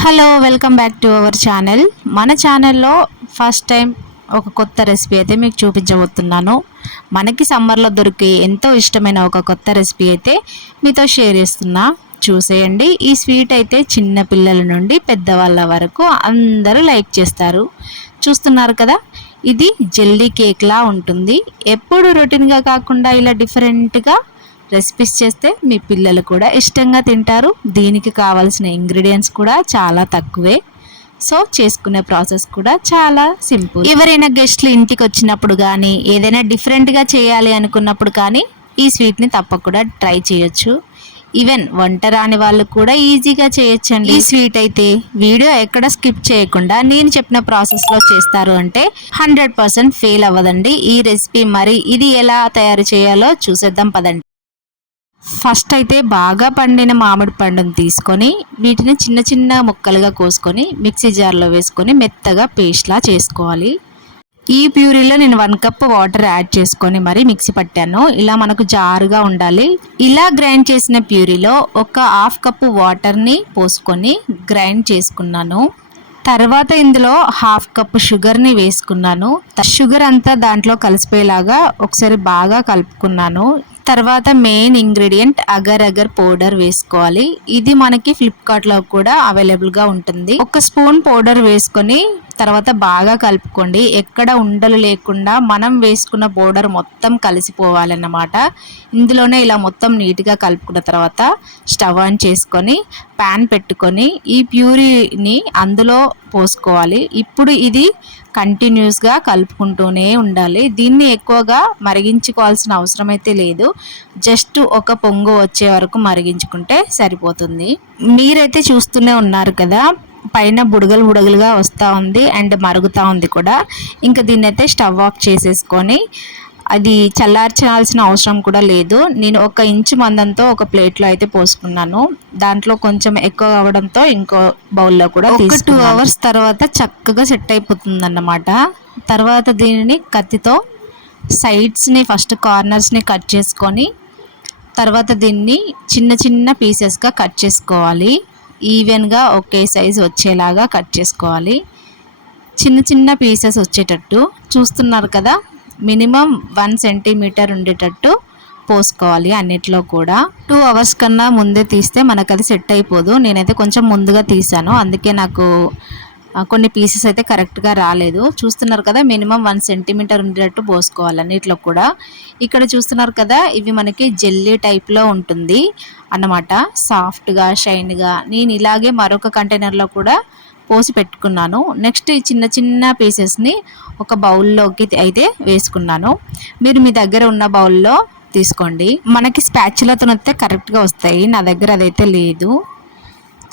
Hello, welcome back to our channel. మన ఛానల్లో first time ఒక కొత్త రెసిపీ అయితే మీకు చూపించబోతున్నాను. మనకి సమ్మర్లో దొరికే ఎంతో ఇష్టమైన ఒక కొత్త రెసిపీ అయితే మీతో షేర్ చేస్తున్నా. చూసేయండి. ఈ స్వీట్ అయితే చిన్న పిల్లల నుండి పెద్దవాళ్ళ వరకు అందరూ లైక్ చేస్తారు. చూస్తున్నారు కదా, ఇది జెల్లీ కేక్లా ఉంటుంది. ఎప్పుడు రొటీన్గా కాకుండా ఇలా డిఫరెంట్గా రెసిపీస్ చేస్తే మీ పిల్లలు కూడా ఇష్టంగా తింటారు. దీనికి కావాల్సిన ఇంగ్రీడియంట్స్ కూడా చాలా తక్కువే. సో చేసుకునే ప్రాసెస్ కూడా చాలా సింపుల్. ఎవరైనా గెస్ట్లు ఇంటికి వచ్చినప్పుడు కానీ ఏదైనా డిఫరెంట్గా చేయాలి అనుకున్నప్పుడు కానీ ఈ స్వీట్ని తప్పకుండా ట్రై చేయొచ్చు. ఈవెన్ వంట రాని వాళ్ళు కూడా ఈజీగా చేయొచ్చండి. ఈ స్వీట్ అయితే వీడియో ఎక్కడ స్కిప్ చేయకుండా నేను చెప్పిన ప్రాసెస్లో చేస్తారు అంటే 100% ఫెయిల్ అవ్వదండి ఈ రెసిపీ. మరి ఇది ఎలా తయారు చేయాలో చూసేద్దాం పదండి. ఫస్ట్ అయితే బాగా పండిన మామిడి పండును తీసుకొని వీటిని చిన్న చిన్న ముక్కలుగా కోసుకొని మిక్సీ జార్లో వేసుకొని మెత్తగా పేస్ట్లా చేసుకోవాలి. ఈ ప్యూరీలో నేను 1 కప్ వాటర్ యాడ్ చేసుకొని మరి మిక్సీ పట్టాను. ఇలా మనకు జారుగా ఉండాలి. ఇలా గ్రైండ్ చేసిన ప్యూరీలో ఒక 1/2 కప్పు వాటర్ని పోసుకొని గ్రైండ్ చేసుకున్నాను. తర్వాత ఇందులో 1/2 కప్పు షుగర్ని వేసుకున్నాను. షుగర్ అంతా దాంట్లో కలిసిపోయేలాగా ఒకసారి బాగా కలుపుకున్నాను. తర్వాత main ingredient agar agar powder వేసుకోవాలి. ఇది మనకి ఫ్లిప్కార్ట్లో కూడా అవైలబుల్గా ఉంటుంది. 1 స్పూన్ పౌడర్ వేసుకొని తర్వాత బాగా కలుపుకోండి. ఎక్కడ ఉండలు లేకుండా మనం వేసుకున్న పౌడర్ మొత్తం కలిసిపోవాలన్నమాట. ఇందులోనే ఇలా మొత్తం నీట్గా కలుపుకున్న తర్వాత స్టవ్ ఆన్ చేసుకొని ప్యాన్ పెట్టుకొని ఈ ప్యూరీని అందులో పోసుకోవాలి. ఇప్పుడు ఇది కంటిన్యూస్గా కలుపుకుంటూనే ఉండాలి. దీన్ని ఎక్కువగా మరిగించుకోవాల్సిన అవసరం అయితే లేదు. జస్ట్ ఒక పొంగు వచ్చే వరకు మరిగించుకుంటే సరిపోతుంది. మీరైతే చూస్తూనే ఉన్నారు కదా, పైన బుడగలు బుడగలుగా వస్తూ ఉంది అండ్ మరుగుతూ ఉంది కూడా. ఇంకా దీన్ని అయితే స్టవ్ ఆఫ్ చేసేసుకొని అది చల్లార్చాల్సిన అవసరం కూడా లేదు. నేను 1 ఇంచు మందంతో ఒక ప్లేట్లో అయితే పోసుకున్నాను. దాంట్లో కొంచెం ఎక్కువ అవ్వడంతో ఇంకో బౌల్లో కూడా ఒక 2 అవర్స్ తర్వాత చక్కగా సెట్ అయిపోతుంది అన్నమాట. తర్వాత దీనిని కత్తితో సైడ్స్ని ఫస్ట్ కార్నర్స్ని కట్ చేసుకొని తర్వాత దీన్ని చిన్న చిన్న పీసెస్గా కట్ చేసుకోవాలి. ఈవెన్గా ఒకే సైజు వచ్చేలాగా కట్ చేసుకోవాలి. చిన్న చిన్న పీసెస్ వచ్చేటట్టు చూస్తున్నారు కదా, మినిమం 1 సెంటీమీటర్ ఉండేటట్టు పోసుకోవాలి. అన్నిట్లో కూడా 2 అవర్స్ కన్నా ముందే తీస్తే మనకు అది సెట్ అయిపోదు. నేనైతే కొంచెం ముందుగా తీసాను, అందుకే నాకు కొన్ని పీసెస్ అయితే కరెక్ట్గా రాలేదు. చూస్తున్నారు కదా, మినిమం 1 సెంటీమీటర్ ఉండేటట్టు పోసుకోవాలి అన్నిట్లో కూడా. ఇక్కడ చూస్తున్నారు కదా, ఇవి మనకి జెల్లీ టైప్లో ఉంటుంది అన్నమాట, సాఫ్ట్గా షైన్గా. నేను ఇలాగే మరొక కంటైనర్లో కూడా పోసి పెట్టుకున్నాను. నెక్స్ట్ ఈ చిన్న చిన్న పీసెస్ని ఒక బౌల్లోకి అయితే వేసుకున్నాను. మీరు మీ దగ్గర ఉన్న బౌల్లో తీసుకోండి. మనకి స్పాచులాతో అయితే కరెక్ట్గా వస్తాయి, నా దగ్గర అదైతే లేదు.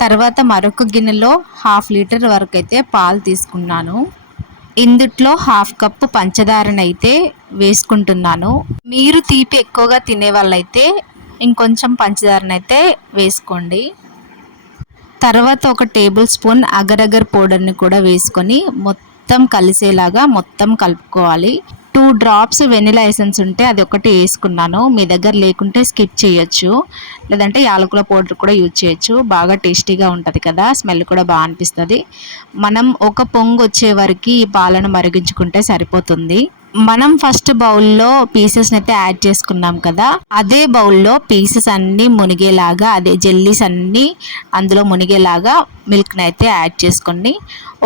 తర్వాత మరొక గిన్నెలో 1/2 లీటర్ వరకు అయితే పాలు తీసుకున్నాను. ఇందుట్లో 1/2 కప్పు పంచదారని అయితే వేసుకుంటున్నాను. మీరు తీపి ఎక్కువగా తినే వాళ్ళైతే ఇంకొంచెం పంచదారని అయితే వేసుకోండి. తర్వాత 1 టేబుల్ స్పూన్ అగరగర్ పౌడర్ని కూడా వేసుకొని మొత్తం కలిసేలాగా మొత్తం కలుపుకోవాలి. 2 డ్రాప్స్ వెనిలా ఎసెన్స్ ఉంటే అది ఒకటి వేసుకున్నాను. మీ దగ్గర లేకుంటే స్కిప్ చేయొచ్చు, లేదంటే యాలకుల పౌడర్ కూడా యూజ్ చేయొచ్చు. బాగా టేస్టీగా ఉంటుంది కదా, స్మెల్ కూడా బాగా అనిపిస్తుంది. మనం ఒక పొంగు వచ్చే వరకు ఈ పాలను మరిగించుకుంటే సరిపోతుంది. మనం ఫస్ట్ బౌల్లో పీసెస్ని అయితే యాడ్ చేసుకున్నాం కదా, అదే బౌల్లో పీసెస్ అన్నీ మునిగేలాగా, అదే జెల్లీస్ అన్నీ అందులో మునిగేలాగా మిల్క్ని అయితే యాడ్ చేసుకోండి.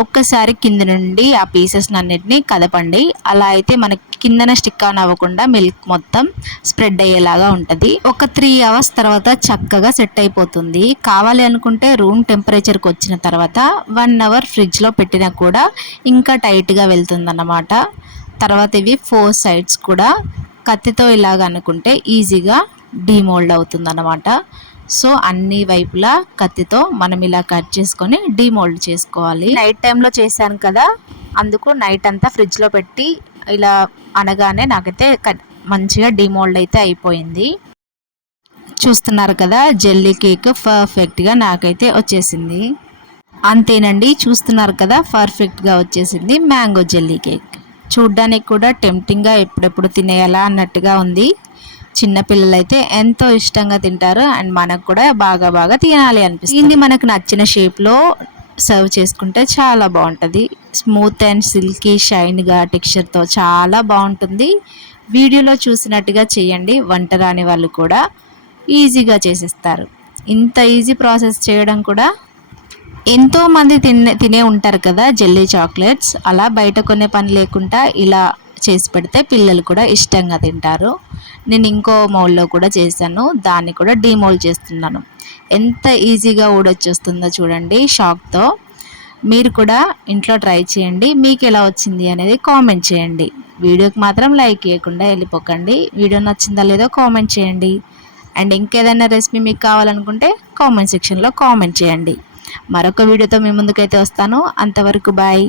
ఒక్కసారి కింద నుండి ఆ పీసెస్ని అన్నిటిని కదపండి. అలా అయితే మనకి కిందన స్టిక్ ఆన్ అవ్వకుండా మిల్క్ మొత్తం స్ప్రెడ్ అయ్యేలాగా ఉంటుంది. ఒక 3 అవర్స్ తర్వాత చక్కగా సెట్ అయిపోతుంది. కావాలి అనుకుంటే రూమ్ టెంపరేచర్కి వచ్చిన తర్వాత 1 అవర్ ఫ్రిడ్జ్లో పెట్టినా కూడా ఇంకా టైట్గా వెళ్తుంది అన్నమాట. తర్వాత ఇవి 4 సైడ్స్ కూడా కత్తితో ఇలాగ అనుకుంటే ఈజీగా డీమోల్డ్ అవుతుంది అన్నమాట. సో అన్ని వైపులా కత్తితో మనం ఇలా కట్ చేసుకొని డీమోల్డ్ చేసుకోవాలి. నైట్ టైంలో చేశాను కదా, అందుకు నైట్ అంతా ఫ్రిడ్జ్లో పెట్టి ఇలా అనగానే నాకైతే మంచిగా డీమోల్డ్ అయితే అయిపోయింది. చూస్తున్నారు కదా, జెల్లీ కేక్ పర్ఫెక్ట్గా నాకైతే వచ్చేసింది. అంతేనండి, చూస్తున్నారు కదా, పర్ఫెక్ట్గా వచ్చేసింది మ్యాంగో జెల్లీ కేక్. చూడ్డానికి కూడా టెంప్టింగ్గా ఎప్పుడెప్పుడు తినేయాలా అన్నట్టుగా ఉంది. చిన్నపిల్లలు అయితే ఎంతో ఇష్టంగా తింటారు అండ్ మనకు కూడా బాగా తినాలి అనిపిస్తుంది. దీన్ని మనకు నచ్చిన షేప్లో సర్వ్ చేసుకుంటే చాలా బాగుంటుంది. స్మూత్ అండ్ సిల్కీ షైన్గా టెక్స్చర్తో చాలా బాగుంటుంది. వీడియోలో చూసినట్టుగా చేయండి, వంట రాని వాళ్ళు కూడా ఈజీగా చేసేస్తారు. ఇంత ఈజీ ప్రాసెస్ చేయడం కూడా ఎంతోమంది తినే ఉంటారు కదా జెల్లీ చాక్లెట్స్, అలా బయట కొనే పని లేకుండా ఇలా చేసి పెడితే పిల్లలు కూడా ఇష్టంగా తింటారు. నేను ఇంకో మౌల్డ్లో కూడా చేశాను, దాన్ని కూడా డీమోల్డ్ చేస్తున్నాను. ఎంత ఈజీగా ఊడొచ్చేస్తుందో చూడండి షాక్తో. మీరు కూడా ఇంట్లో ట్రై చేయండి, మీకు ఎలా వచ్చింది అనేది కామెంట్ చేయండి. వీడియోకి మాత్రం లైక్ ఇవ్వకుండా వెళ్ళిపోకండి. వీడియో నచ్చిందా లేదో కామెంట్ చేయండి. అండ్ ఇంకేదైనా రెసిపీ మీకు కావాలనుకుంటే కామెంట్ సెక్షన్లో కామెంట్ చేయండి. మరొక వీడియోతో మీ ముందుకైతే వస్తాను. అంతవరకు బాయ్.